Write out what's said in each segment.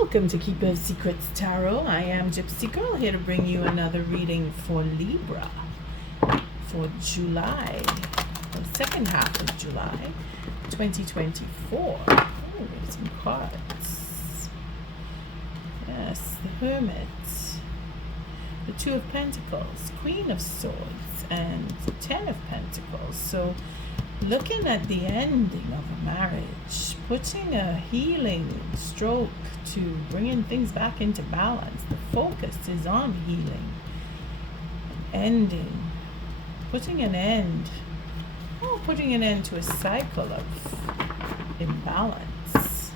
Welcome to Keeper of Secrets Tarot. I am Gypsy Girl, here to bring you another reading for Libra for July, the second half of July 2024. Oh, there's some cards. Yes, the Hermit, the Two of Pentacles, Queen of Swords, and Ten of Pentacles. So looking at the ending of a marriage, putting a healing stroke to bringing things back into balance. The focus is on healing, ending, putting an end to a cycle of imbalance.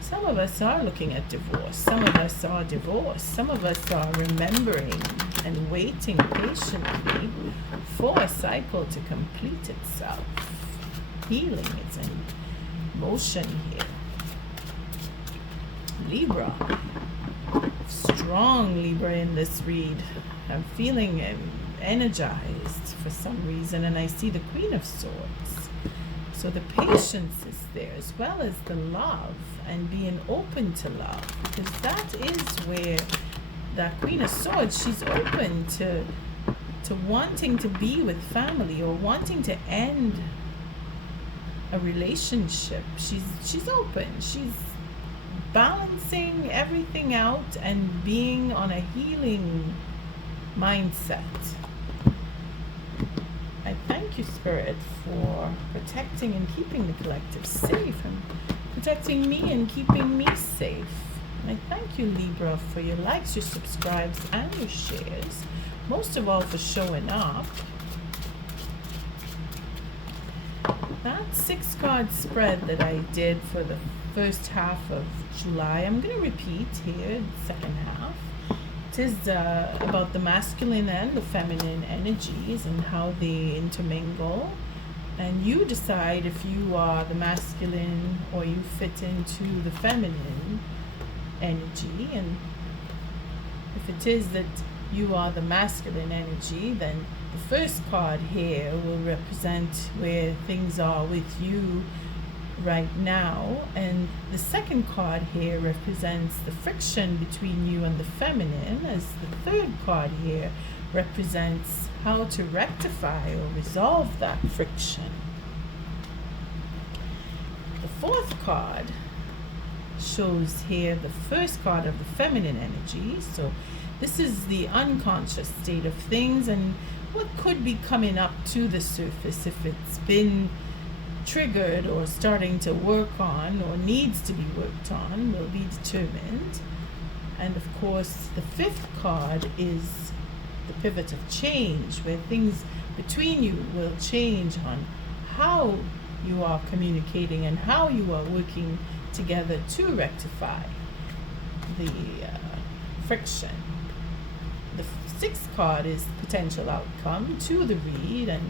Some of us are looking at divorce. Some of us are divorced. Some of us are remembering and waiting patiently for a cycle to complete itself. Healing is in motion here. Libra, strong Libra in this read. I'm feeling energized for some reason, and I see the Queen of Swords. So the patience is there, as well as the love and being open to love, because that is where that Queen of Swords, she's open to wanting to be with family or wanting to end a relationship. She's open. She's balancing everything out and being on a healing mindset. I thank you, Spirit, for protecting and keeping the collective safe, and protecting me and keeping me safe. And I thank you, Libra, for your likes, your subscribes, and your shares. Most of all, for showing up. That 6-card spread that I did for the first half of July, I'm going to repeat here in the second half. It is about the masculine and the feminine energies and how they intermingle. And you decide if you are the masculine or you fit into the feminine energy. And if it is that you are the masculine energy, then the first card here will represent where things are with you right now, and the second card here represents the friction between you and the feminine, as the third card here represents how to rectify or resolve that friction. The fourth card shows here the first card of the feminine energy. So this is the unconscious state of things and what could be coming up to the surface if it's been triggered or starting to work on or needs to be worked on will be determined. And of course, the fifth card is the pivot of change, where things between you will change on how you are communicating and how you are working together to rectify the friction. The sixth card is potential outcome to the read, and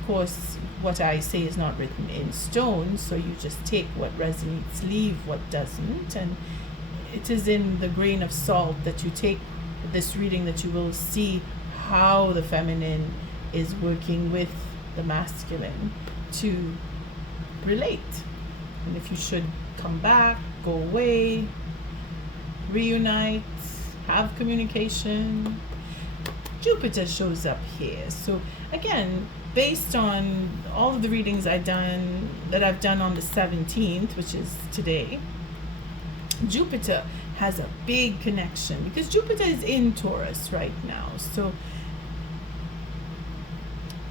of course what I say is not written in stone, so you just take what resonates, leave what doesn't, and it is in the grain of salt that you take this reading that you will see how the feminine is working with the masculine to relate, and if you should come back, go away, reunite, have communication. Jupiter shows up here. So again, based on all of the readings I've done on the 17th, which is today, Jupiter has a big connection because Jupiter is in Taurus right now. So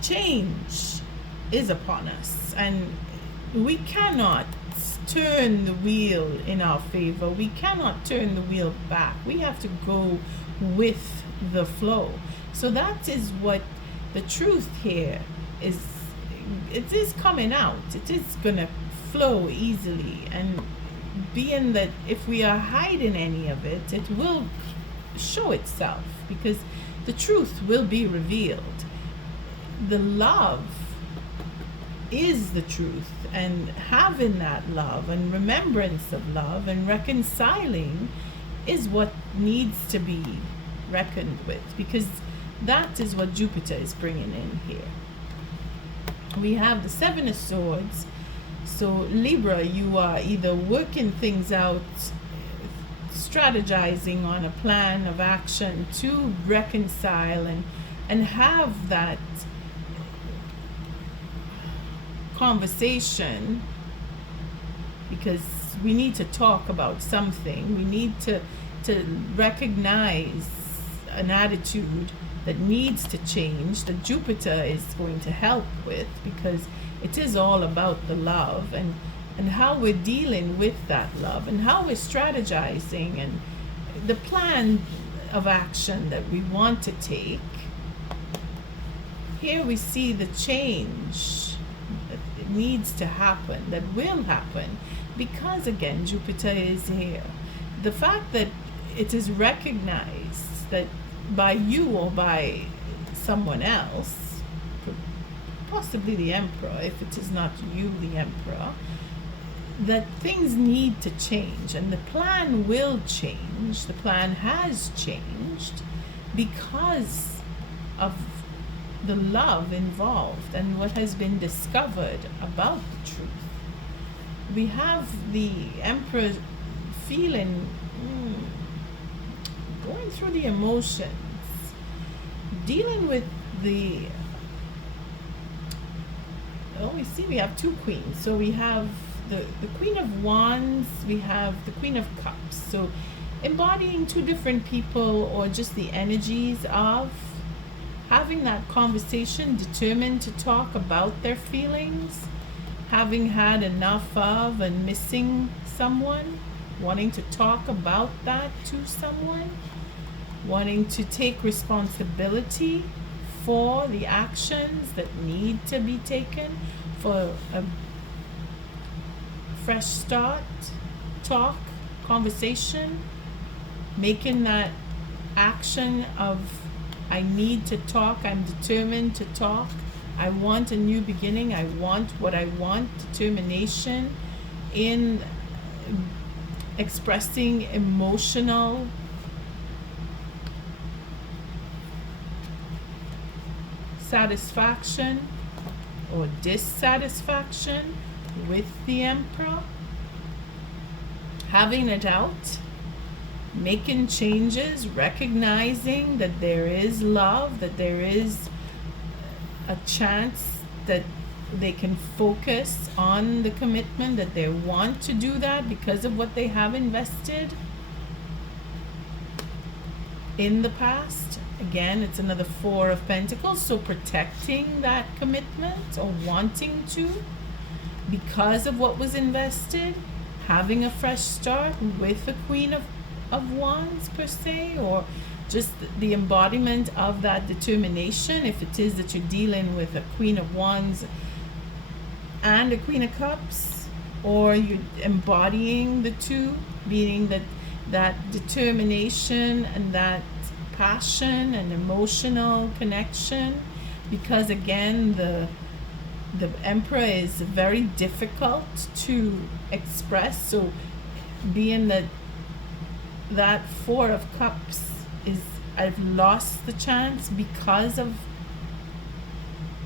change is upon us, and we cannot turn the wheel in our favor. We cannot turn the wheel back. We have to go with the flow. So that is what the truth here is. It is coming out. It is going to flow easily, and being that if we are hiding any of it, it will show itself because the truth will be revealed. The love is the truth, and having that love and remembrance of love and reconciling is what needs to be reckoned with, because that is what Jupiter is bringing in here. We have the Seven of Swords. So Libra, you are either working things out strategizing on a plan of action to reconcile and have that conversation, because we need to talk about something. We need to recognize an attitude that needs to change, that Jupiter is going to help with, because it is all about the love and how we're dealing with that love and how we're strategizing and the plan of action that we want to take. Here we see the change that needs to happen, that will happen, because again, Jupiter is here. The fact that it is recognized that by you or by someone else, possibly the Emperor, if it is not you, the Emperor, that things need to change, and the plan will change. The plan has changed because of the love involved and what has been discovered about the truth. We have the Emperor feeling, going through the emotions, dealing with the, we see we have two queens. So we have the Queen of Wands, we have the Queen of Cups. So embodying two different people, or just the energies of having that conversation, determined to talk about their feelings, having had enough of and missing someone, wanting to talk about that to someone, wanting to take responsibility for the actions that need to be taken, for a fresh start, talk, conversation, making that action of I need to talk, I'm determined to talk, I want a new beginning, I want what I want, determination in expressing emotional satisfaction or dissatisfaction with the Emperor, having it out, making changes, recognizing that there is love, that there is a chance that they can focus on the commitment, that they want to do that because of what they have invested in the past. Again, it's another Four of Pentacles, so protecting that commitment or wanting to because of what was invested, having a fresh start with the Queen of Wands per se, or just the embodiment of that determination, if it is that you're dealing with a Queen of Wands and a Queen of Cups, or you're embodying the two, meaning that determination and that passion and emotional connection, because again the Emperor is very difficult to express. So being that Four of Cups is, I've lost the chance because of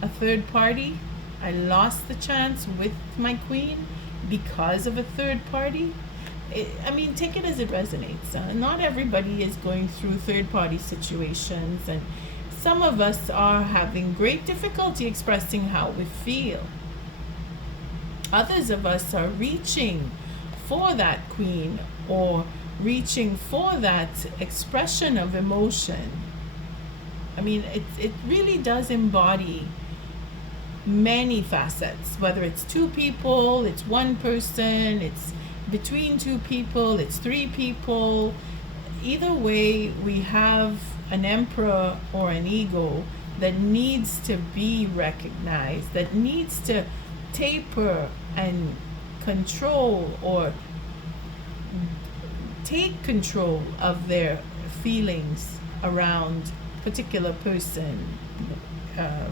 a third party. I lost the chance with my queen because of a third party. I mean, take it as it resonates. Not everybody is going through third party situations, and some of us are having great difficulty expressing how we feel. Others of us are reaching for that queen or reaching for that expression of emotion. I mean, it really does embody many facets, whether it's two people, it's one person, it's between two people, it's three people. Either way, we have an Emperor or an ego that needs to be recognized, that needs to taper and control or take control of their feelings around particular person,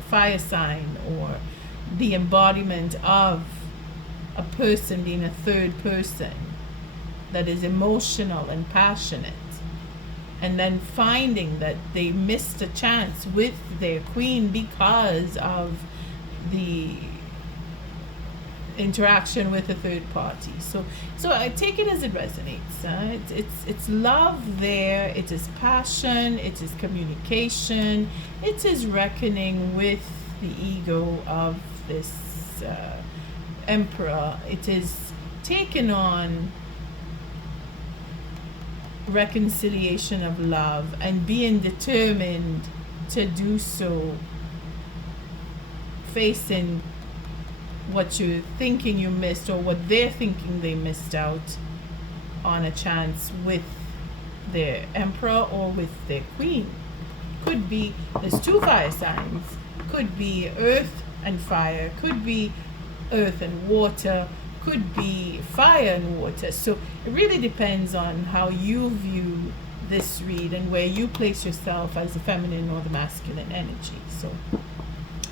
fire sign, or the embodiment of a person being a third person that is emotional and passionate, and then finding that they missed a chance with their queen because of the interaction with a third party. So I take it as it resonates. It's love there. It is passion. It is communication. It is reckoning with the ego of this emperor. It is taken on reconciliation of love and being determined to do so, facing what you're thinking you missed or what they're thinking they missed out on a chance with their emperor or with their queen. Could be, there's two fire signs, could be earth and fire, could be earth and water, could be fire and water. So it really depends on how you view this read and where you place yourself as the feminine or the masculine energy. So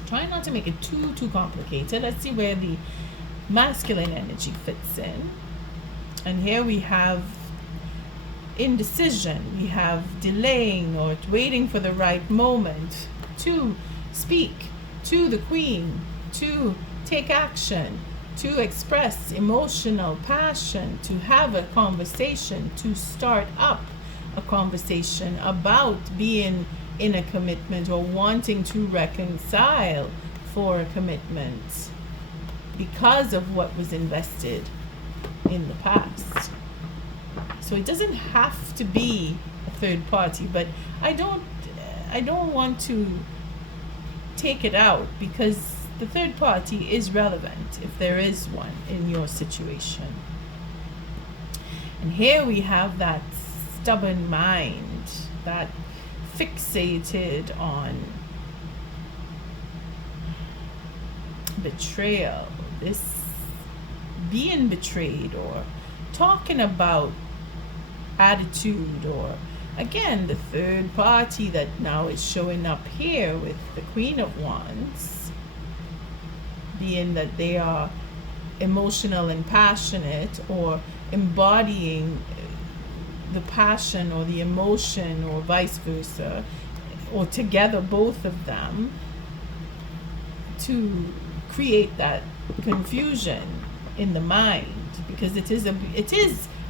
try not to make it too complicated. Let's see where the masculine energy fits in. And here we have indecision, we have delaying or waiting for the right moment to speak to the queen, to take action, to express emotional passion, to have a conversation, to start up a conversation about being in a commitment or wanting to reconcile for a commitment because of what was invested in the past. So it doesn't have to be a third party, but I don't want to take it out because the third party is relevant if there is one in your situation. And here we have that stubborn mind, that fixated on betrayal, this being betrayed, or talking about attitude, or again the third party that now is showing up here with the Queen of Wands, being that they are emotional and passionate, or embodying the passion or the emotion, or vice versa, or together both of them, to create that confusion in the mind, because it is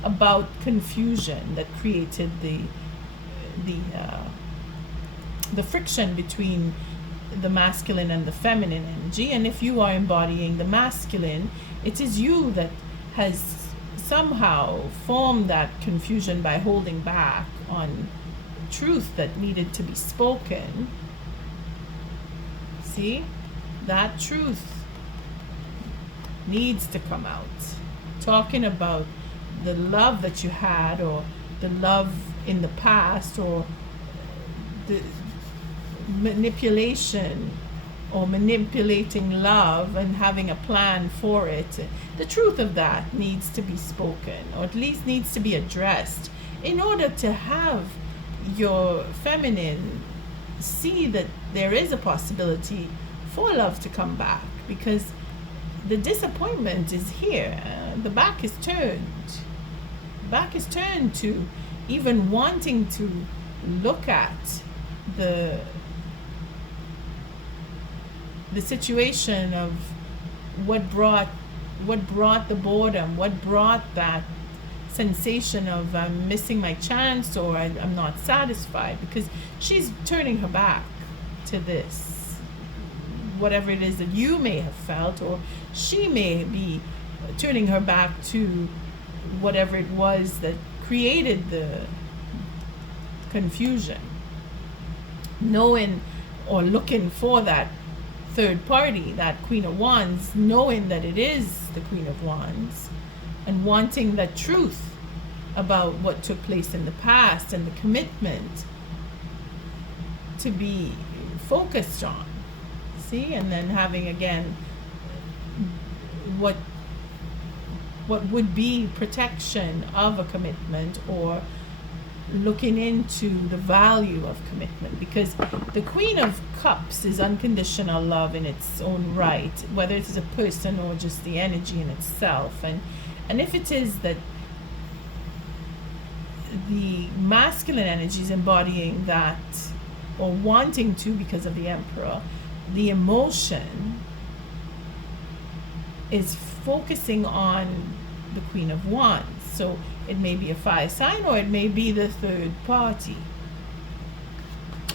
about confusion that created the friction between the masculine and the feminine energy. And if you are embodying the masculine, it is you that has somehow formed that confusion by holding back on truth that needed to be spoken. See, that truth needs to come out. Talking about the love that you had, or the love in the past, or the manipulation or manipulating love and having a plan for it. The truth of that needs to be spoken, or at least needs to be addressed, in order to have your feminine see that there is a possibility for love to come back, because the disappointment is here. The back is turned. Back is turned to even wanting to look at the situation of what brought the boredom, what brought that sensation of I'm missing my chance, or I'm not satisfied, because she's turning her back to this, whatever it is that you may have felt, or she may be turning her back to whatever it was that created the confusion, knowing or looking for that third party, that Queen of Wands, knowing that it is the Queen of Wands, and wanting the truth about what took place in the past and the commitment to be focused on. See, and then having again what would be protection of a commitment, or looking into the value of commitment, because the Queen of Cups is unconditional love in its own right, whether it is a person or just the energy in itself. And if it is that the masculine energy is embodying that, or wanting to, because of the Emperor, the emotion is focusing on the Queen of Wands. So it may be a fire sign, or it may be the third party,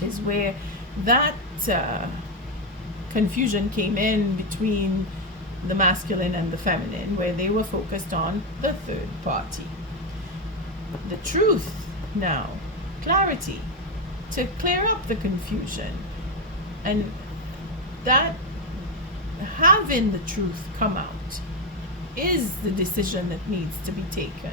is where that confusion came in between the masculine and the feminine, where they were focused on the third party. The truth now, clarity, to clear up the confusion, and that having the truth come out is the decision that needs to be taken.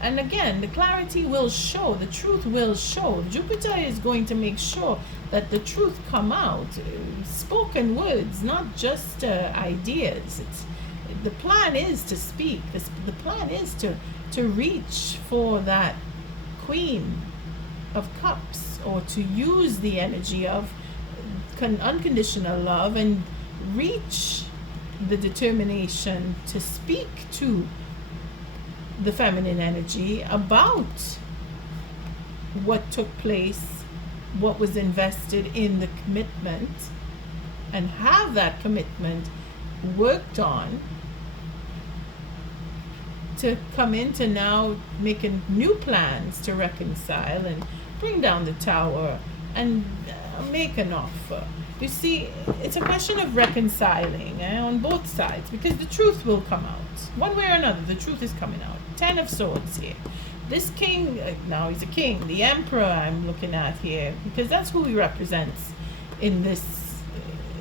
And again, the clarity will show, the truth will show. Jupiter is going to make sure that the truth come out, spoken words, not just ideas. The plan is to speak. The plan is to reach for that Queen of Cups, or to use the energy of unconditional love and reach the determination to speak to the feminine energy about what took place, what was invested in the commitment, and have that commitment worked on to come into now making new plans to reconcile and bring down the tower and make an offer. You see, it's a question of reconciling on both sides, because the truth will come out. One way or another, the truth is coming out. 10 of Swords here. This king, now he's a king. The Emperor I'm looking at here, because that's who he represents in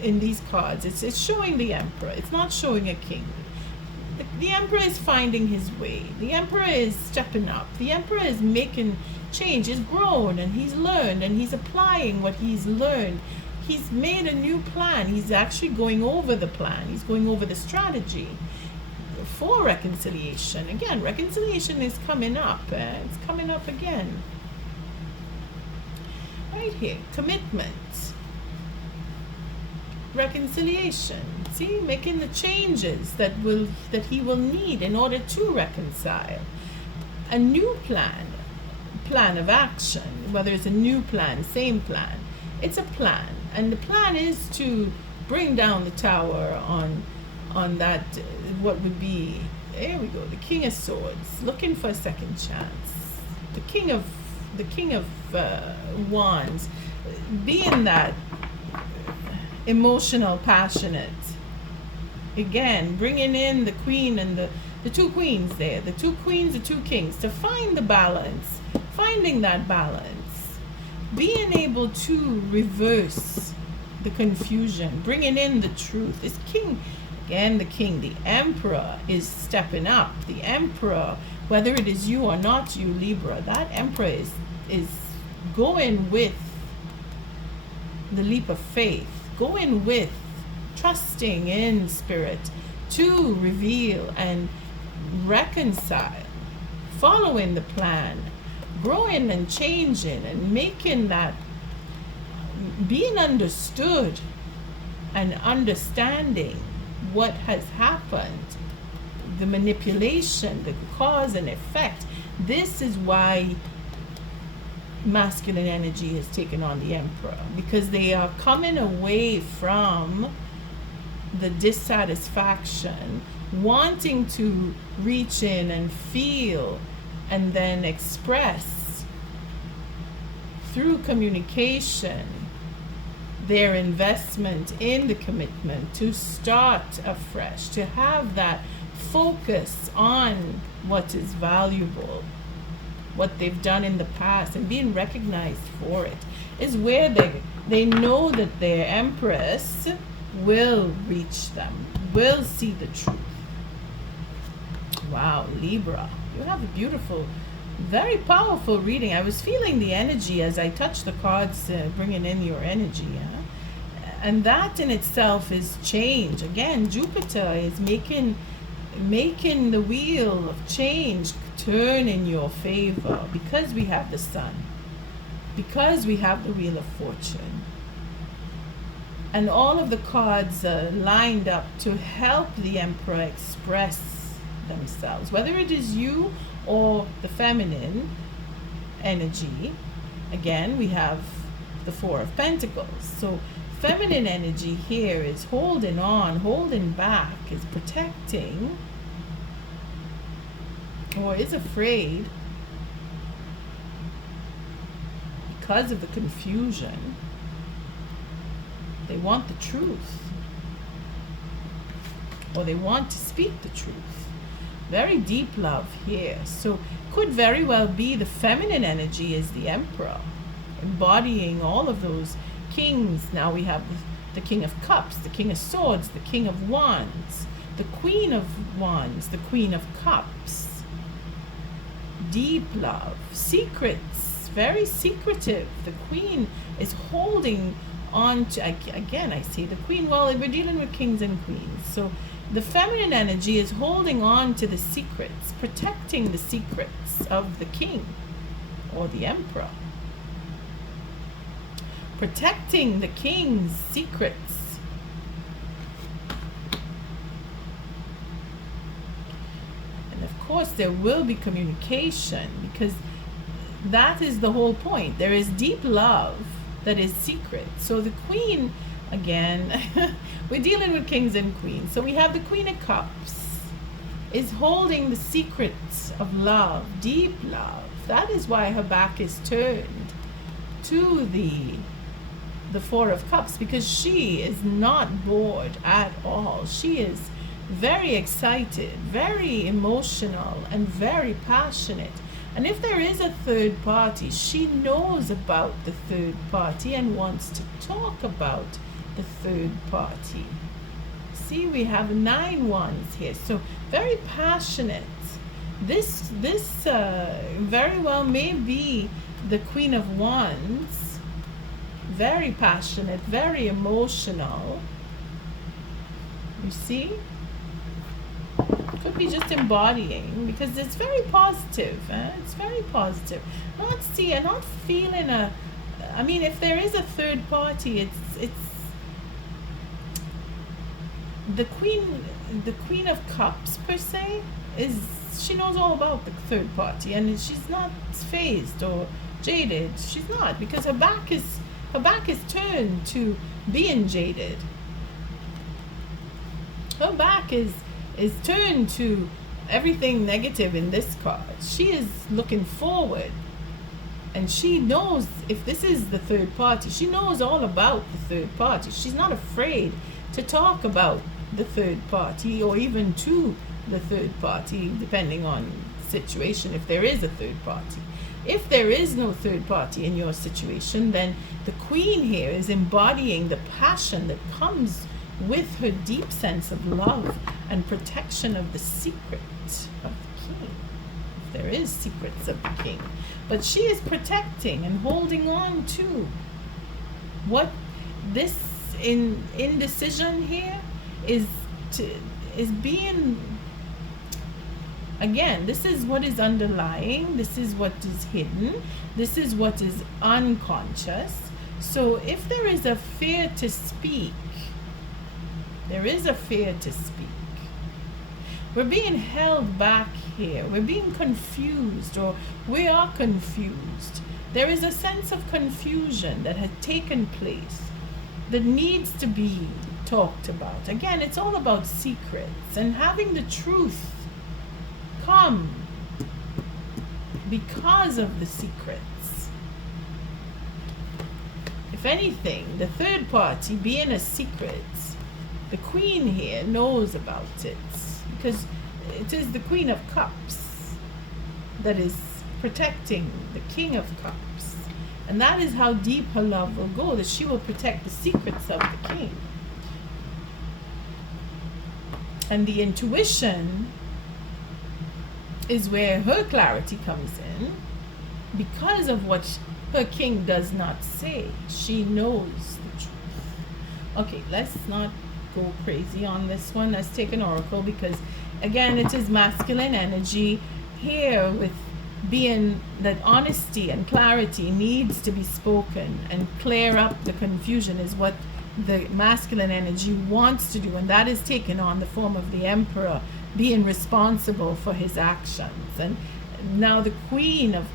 these cards. It's showing the Emperor. It's not showing a king. The Emperor is finding his way. The Emperor is stepping up. The Emperor is making change. He's grown and he's learned and he's applying what he's learned. He's made a new plan. He's actually going over the plan. He's going over the strategy for reconciliation. Again, reconciliation is coming up. It's coming up again. Right here, commitment. Reconciliation. See, making the changes that he will need in order to reconcile. A new plan of action, whether it's a new plan, same plan. It's a plan, and the plan is to bring down the tower on that, what would be, there we go, the King of Swords, looking for a second chance. The King of Wands, being that emotional, passionate. Again, bringing in the Queen and the two queens there, the two queens, the two kings, to find the balance, finding that balance, being able to reverse the confusion, bringing in the truth. This king, again, the king, the Emperor is stepping up. The Emperor, whether it is you or not you, Libra, that Emperor is going with the leap of faith, going with trusting in spirit to reveal and reconcile, following the plan, growing and changing and making that, being understood and understanding what has happened, the manipulation, the cause and effect. This is why masculine energy has taken on the Emperor, because they are coming away from the dissatisfaction, wanting to reach in and feel and then express through communication their investment in the commitment, to start afresh, to have that focus on what is valuable, what they've done in the past, and being recognized for it, is where they know that their Empress will reach them, will see the truth. Wow, Libra, you have a beautiful, very powerful reading. I was feeling the energy as I touched the cards, bringing in your energy. And that in itself is change. Again, Jupiter is making the wheel of change turn in your favor, because we have the sun, because we have the wheel of fortune. And all of the cards are lined up to help the Emperor express themselves, whether it is you or the feminine energy. Again, we have the Four of Pentacles. So feminine energy here is holding on, holding back, is protecting, or is afraid because of the confusion. They want the truth, or they want to speak the truth. Very deep love here. So could very well be the feminine energy is the Emperor, embodying all of those kings. Now we have the King of Cups, the King of Swords, the King of Wands, the Queen of Wands, the Queen of Cups. Deep love, secrets, very secretive. The Queen is holding on to, again, I say the Queen, well, we're dealing with kings and queens. So the feminine energy is holding on to the secrets, protecting the secrets of the king or the emperor. Protecting the king's secrets. And of course there will be communication, because that is the whole point. There is deep love that is secret. So the queen, again, we're dealing with kings and queens. So we have the Queen of Cups is holding the secrets of love, deep love. That is why her back is turned to the Four of Cups, because she is not bored at all. She is very excited, very emotional, and very passionate. And if there is a third party, she knows about the third party and wants to talk about the third party. See, we have 9 wands here, so very passionate. This very well may be the Queen of Wands. Very passionate, very emotional. You see? Could be just embodying, because it's very positive. It's very positive. Not feeling I mean, if there is a third party, it's the Queen of Cups per se she knows all about the third party, and she's not phased or jaded. She's not, because her back is turned to being jaded. Her back is turned to everything negative in this card. She is looking forward, and she knows if this is the third party. She knows all about the third party. She's not afraid to talk about the third party, or even to the third party, depending on the situation, if there is a third party. If there is no third party in your situation, then the Queen here is embodying the passion that comes with her deep sense of love and protection of the secret of the king. If there is secrets of the king. But she is protecting and holding on to what this indecision here is being. Again, this is what is underlying, this is what is hidden, this is what is unconscious. So if there is a fear to speak, there is a fear to speak. We're being held back here. We're being confused, or we are confused. There is a sense of confusion that has taken place that needs to be talked about. Again, it's all about secrets and having the truth come because of the secrets. If anything, the third party being a secret, the Queen here knows about it, because it is the Queen of Cups that is protecting the King of Cups, and that is how deep her love will go, that she will protect the secrets of the king. And the intuition is where her clarity comes in, because of what her king does not say. She knows the truth. Okay, let's not go crazy on this one. Let's take an oracle, because again, it is masculine energy here, with being that honesty and clarity needs to be spoken, and clear up the confusion is what the masculine energy wants to do, and that is taken on the form of the Emperor being responsible for his actions. And now the Queen of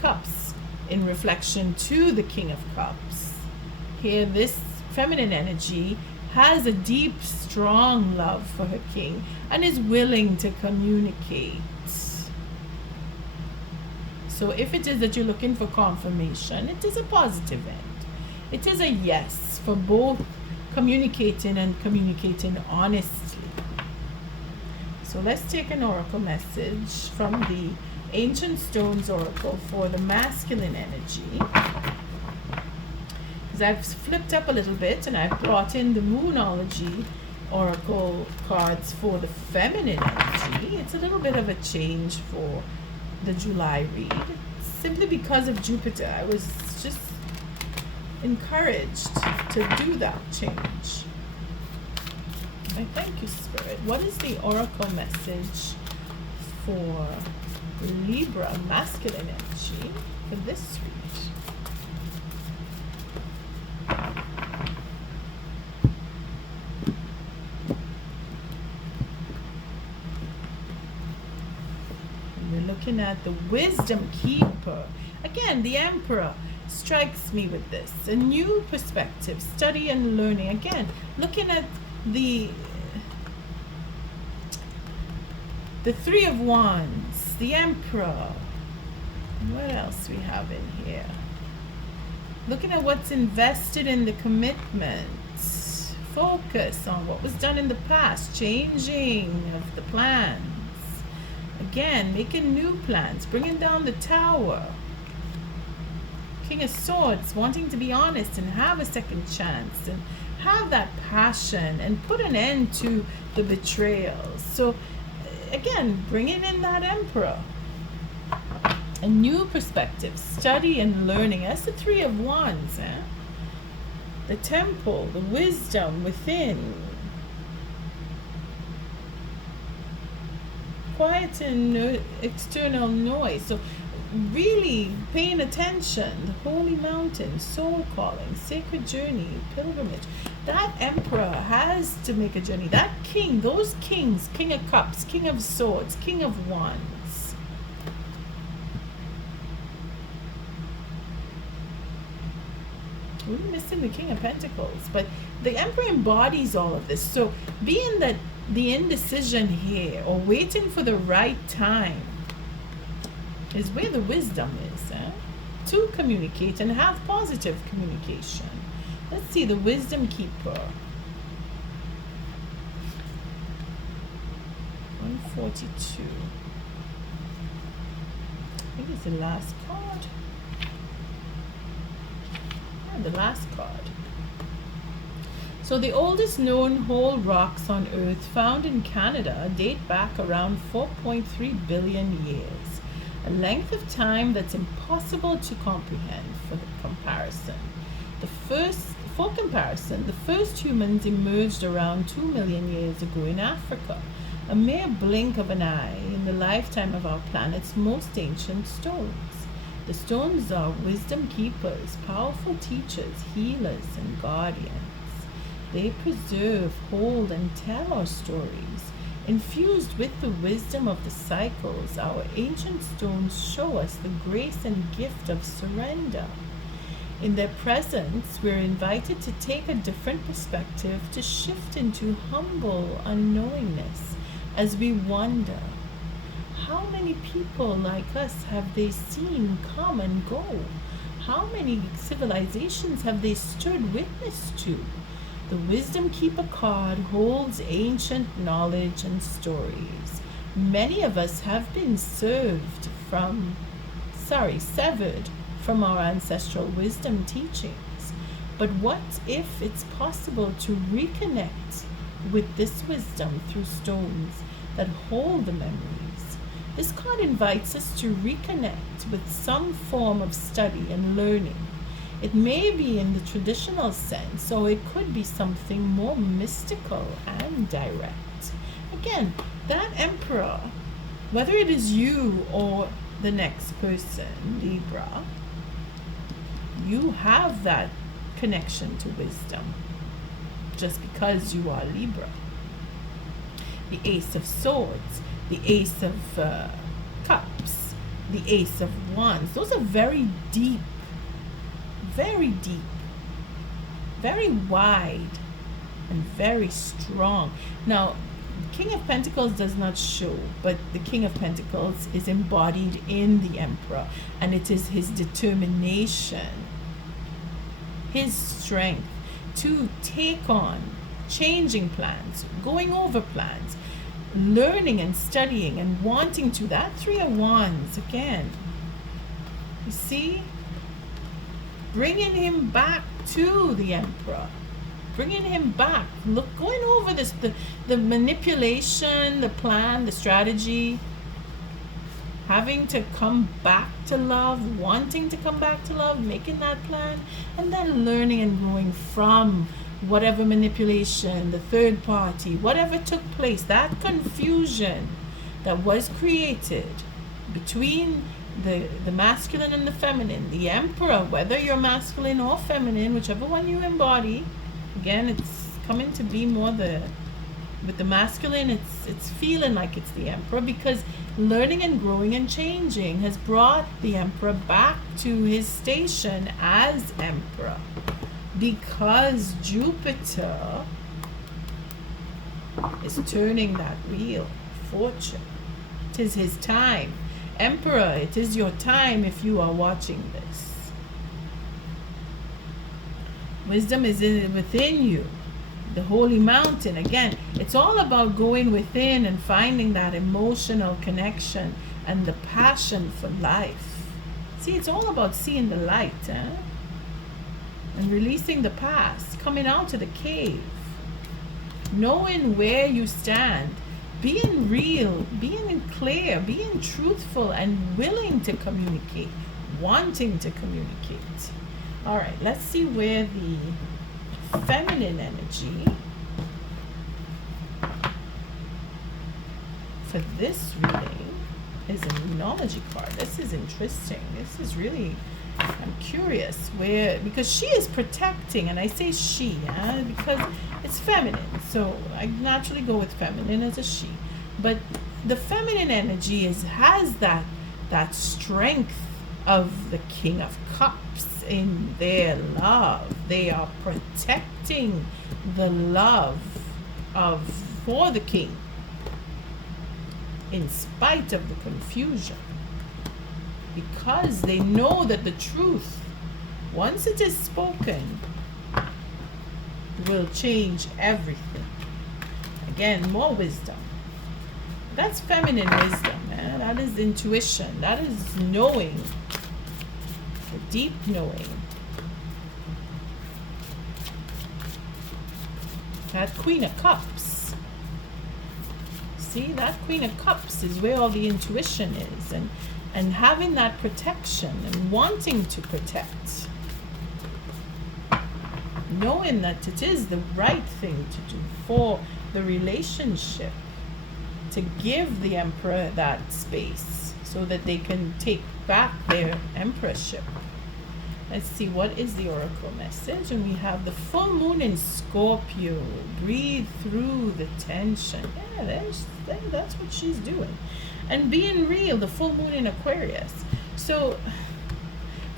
Cups in reflection to the King of Cups Here, this feminine energy has a deep, strong love for her king and is willing to communicate. So if it is that you're looking for confirmation, it is a positive end. It is a yes for both communicating and communicating honestly. So let's take an oracle message from the Ancient Stones Oracle for the masculine energy. Because I've flipped up a little bit and I've brought in the Moonology oracle cards for the feminine energy. It's a little bit of a change for the July read, simply because of Jupiter. I was just encouraged to do that change. I thank you, Spirit. What is the oracle message for Libra masculine energy for this read? Looking at the wisdom keeper. Again, the emperor strikes me with this. A new perspective, study and learning. Again, looking at the Three of Wands, the emperor. What else we have in here? Looking at what's invested in the commitment. Focus on what was done in the past. Changing of the plans. Again, making new plans, bringing down the tower. King of Swords, wanting to be honest and have a second chance and have that passion and put an end to the betrayals. So, again, bringing in that Emperor. A new perspective, study and learning. That's the Three of Wands. The Temple, the wisdom within. Quiet and external noise. So really paying attention. The holy mountain, soul calling, sacred journey, pilgrimage. That emperor has to make a journey. That king, those kings, King of Cups, King of Swords, King of Wands. We're missing the King of Pentacles, but the emperor embodies all of this. So being that the indecision here, or waiting for the right time, is where the wisdom is, to communicate and have positive communication. Let's see the wisdom keeper. 142. I think it's the last card. The last card. So the oldest known whole rocks on Earth found in Canada date back around 4.3 billion years, a length of time that's impossible to comprehend for the comparison. For comparison, the first humans emerged around 2 million years ago in Africa, a mere blink of an eye in the lifetime of our planet's most ancient stones. The stones are wisdom keepers, powerful teachers, healers, and guardians. They preserve, hold, and tell our stories. Infused with the wisdom of the cycles, our ancient stones show us the grace and gift of surrender. In their presence, we're invited to take a different perspective, to shift into humble unknowingness as we wonder, how many people like us have they seen come and go? How many civilizations have they stood witness to? The Wisdom Keeper card holds ancient knowledge and stories. Many of us have been severed from our ancestral wisdom teachings. But what if it's possible to reconnect with this wisdom through stones that hold the memories? This card invites us to reconnect with some form of study and learning. It may be in the traditional sense, or it could be something more mystical and direct. Again, that emperor, whether it is you or the next person, Libra, you have that connection to wisdom just because you are Libra. The Ace of Swords, the Ace of Cups, the Ace of Wands, those are very deep very wide and very strong. Now, King of Pentacles does not show, but the King of Pentacles is embodied in the Emperor, and it is his determination, his strength to take on changing plans, going over plans, learning and studying and wanting to. That Three of Wands again, you see, bringing him back to the Emperor, bringing him back, look, going over this, the manipulation, the plan, the strategy, having to come back to love, wanting to come back to love, making that plan, and then learning and growing from whatever manipulation, the third party, whatever took place, that confusion that was created between the masculine and the feminine, the Emperor, whether you're masculine or feminine, whichever one you embody. Again, it's coming to be more with the masculine, it's feeling like it's the Emperor, because learning and growing and changing has brought the Emperor back to his station as Emperor, because Jupiter is turning that wheel, fortune. It is his time. Emperor, it is your time if you are watching this. Wisdom is within you. The holy mountain, again, it's all about going within and finding that emotional connection and the passion for life. See, it's all about seeing the light, and releasing the past, coming out of the cave, knowing where you stand, being real, being clear, being truthful, and willing to communicate, wanting to communicate. All right, let's see where the feminine energy for this reading is a Moonology card. This is interesting. This is really, I'm curious where, because she is protecting, and I say she, because it's feminine, so I naturally go with feminine as a she. But the feminine energy has that strength of the King of Cups in their love. They are protecting the love for the king in spite of the confusion, because they know that the truth, once it is spoken, will change everything. Again, more wisdom. That's feminine wisdom, man. That is intuition. That is knowing, the deep knowing. That Queen of Cups. See, that Queen of Cups is where all the intuition is, and having that protection and wanting to protect, knowing that it is the right thing to do for the relationship, to give the Emperor that space so that they can take back their emperorship. Let's see, what is the oracle message? And we have the full moon in Scorpio. Breathe through the tension. Yeah, that's what she's doing. And being real, the full moon in Aquarius. So,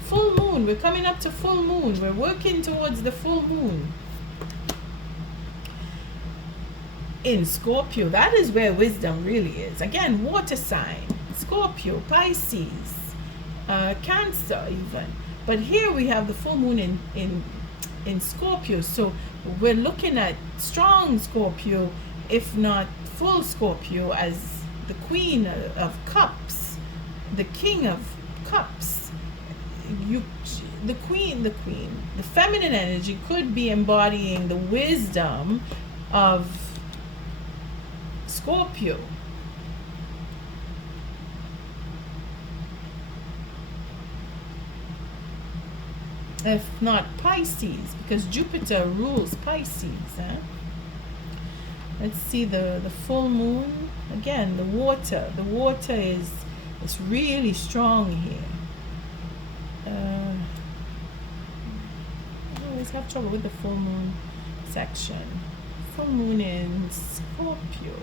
full moon, we're coming up to full moon. We're working towards the full moon in Scorpio. That is where wisdom really is. Again, water sign, Scorpio, Pisces, Cancer even. But here we have the full moon in Scorpio. So we're looking at strong Scorpio, if not full Scorpio, as the Queen of Cups, the King of Cups. The feminine energy could be embodying the wisdom of Scorpio. If not Pisces, because Jupiter rules Pisces. Let's see the full moon. Again, the water. The water is really strong here. I always have trouble with the full moon section. Full moon in Scorpio.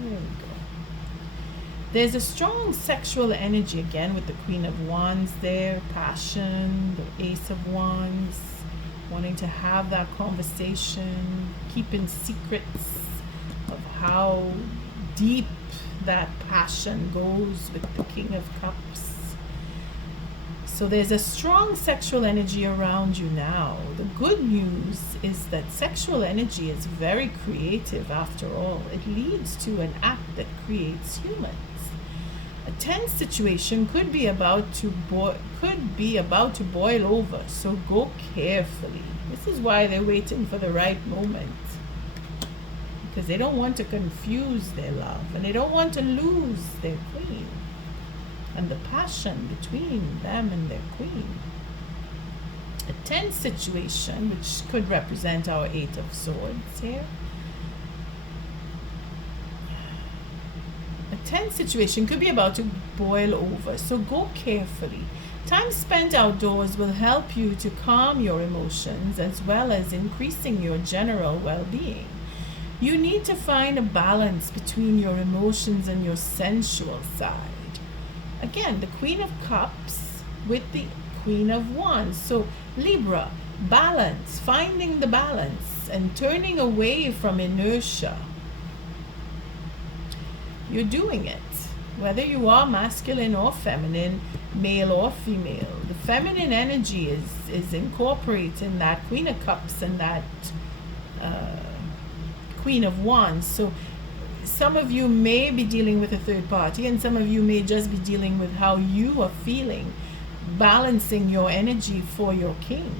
There we go. There's a strong sexual energy again with the Queen of Wands there, passion, the Ace of Wands, wanting to have that conversation, keeping secrets of how deep that passion goes with the King of Cups. So there's a strong sexual energy around you now. The good news is that sexual energy is very creative after all. It leads to an act that creates humans. A tense situation could be about to boil over, so go carefully. This is why they're waiting for the right moment, because they don't want to confuse their love and they don't want to lose their queen and the passion between them and their queen. A tense situation, which could represent our Eight of Swords here. A tense situation could be about to boil over, so go carefully. Time spent outdoors will help you to calm your emotions as well as increasing your general well-being. You need to find a balance between your emotions and your sensual side. Again, the Queen of Cups with the Queen of Wands. So Libra, balance, finding the balance and turning away from inertia. You're doing it, whether you are masculine or feminine, male or female. The feminine energy is incorporating that Queen of Cups and that Queen of Wands. So some of you may be dealing with a third party, and some of you may just be dealing with how you are feeling, balancing your energy for your king.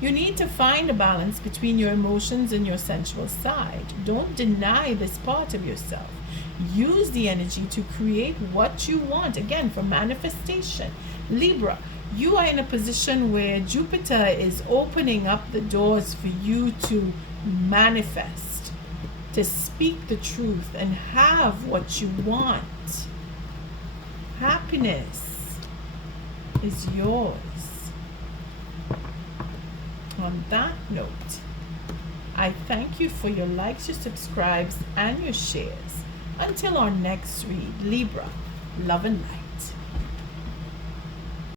You need to find a balance between your emotions and your sensual side. Don't deny this part of yourself. Use the energy to create what you want. Again, for manifestation. Libra, you are in a position where Jupiter is opening up the doors for you to manifest, to speak the truth and have what you want. Happiness is yours. On that note, I thank you for your likes, your subscribes, and your shares. Until our next read, Libra, love and light.